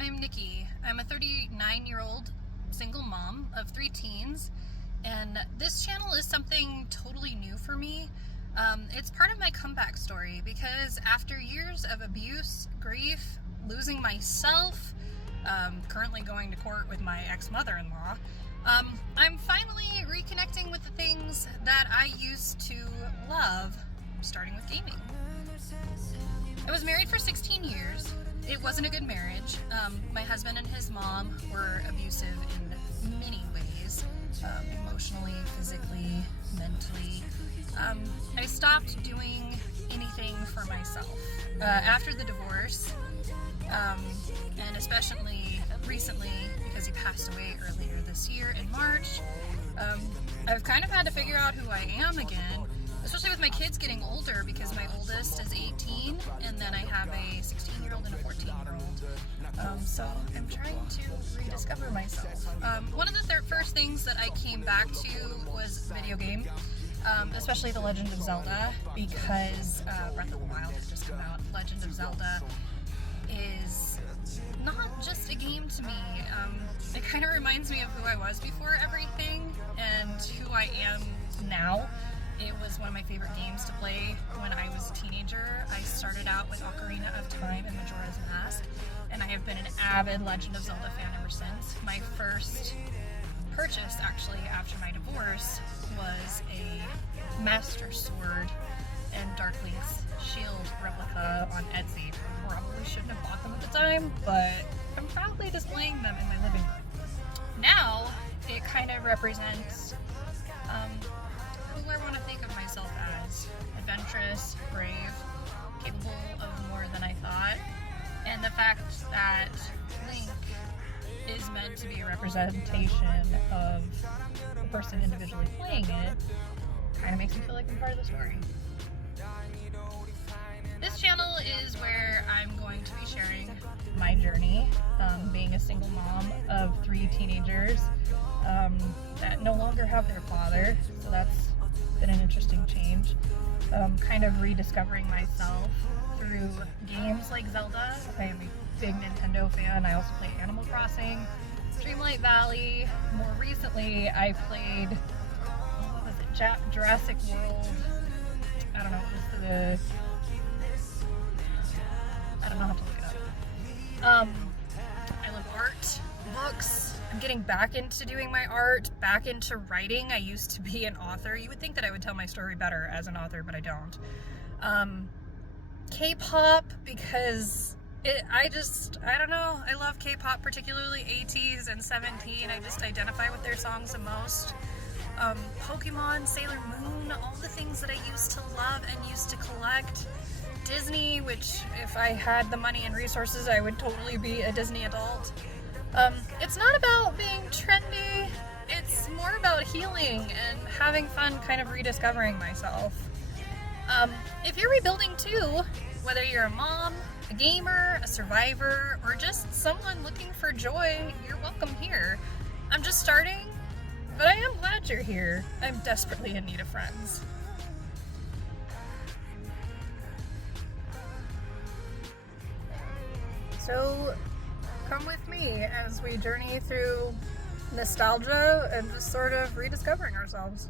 I'm Nikki. I'm a 39-year-old single mom of 3 teens, and this channel is something totally new for me. It's part of my comeback story because after years of abuse, grief, losing myself, currently going to court with my ex-mother-in-law, I'm finally reconnecting with the things that I used to love, starting with gaming. I was married for 16 years. It wasn't a good marriage. My husband and his mom were abusive in many ways, emotionally, physically, mentally. I stopped doing anything for myself. After the divorce, and especially recently, because he passed away earlier this year in March, I've kind of had to figure out who I am again, especially with my kids getting older, because my oldest is 18 and then I have a 16-year-old and a 14-year-old. So I'm trying to rediscover myself. One of the first things that I came back to was video game, especially The Legend of Zelda, because Breath of the Wild has just come out. Legend of Zelda is not just a game to me. It kind of reminds me of who I was before everything and who I am now. It was one of my favorite games to play when I was a teenager. I started out with Ocarina of Time and Majora's Mask, and I have been an avid Legend of Zelda fan ever since. My first purchase, actually, after my divorce, was a Master Sword and Dark Link's Shield replica on Etsy. Probably shouldn't have bought them at the time, but I'm proudly displaying them in my living room. Now, it kind of represents who I want to think of myself as. Adventurous, brave, capable of more than I thought, and the fact that Link is meant to be a representation of the person individually playing it kind of makes me feel like I'm part of the story. This channel is where I'm going to be sharing my journey, being a single mom of 3 teenagers that no longer have their father, so that's been an interesting change. Kind of rediscovering myself through games like Zelda. I am a big Nintendo fan. I also play Animal Crossing, Dreamlight Valley. More recently, I played, what was it, Jurassic World. I don't know, I don't know how to look it up. I love art, books. I'm getting back into doing my art, back into writing. I used to be an author. You would think that I would tell my story better as an author, but I don't. K-pop, because I don't know. I love K-pop, particularly 80s and 17. I just identify with their songs the most. Pokemon, Sailor Moon, all the things that I used to love and used to collect. Disney, which if I had the money and resources, I would totally be a Disney adult. It's not about being trendy, it's more about healing and having fun, kind of rediscovering myself. If you're rebuilding too, whether you're a mom, a gamer, a survivor, or just someone looking for joy, you're welcome here. I'm just starting, but I am glad you're here. I'm desperately in need of friends. So come with me as we journey through nostalgia and just sort of rediscovering ourselves.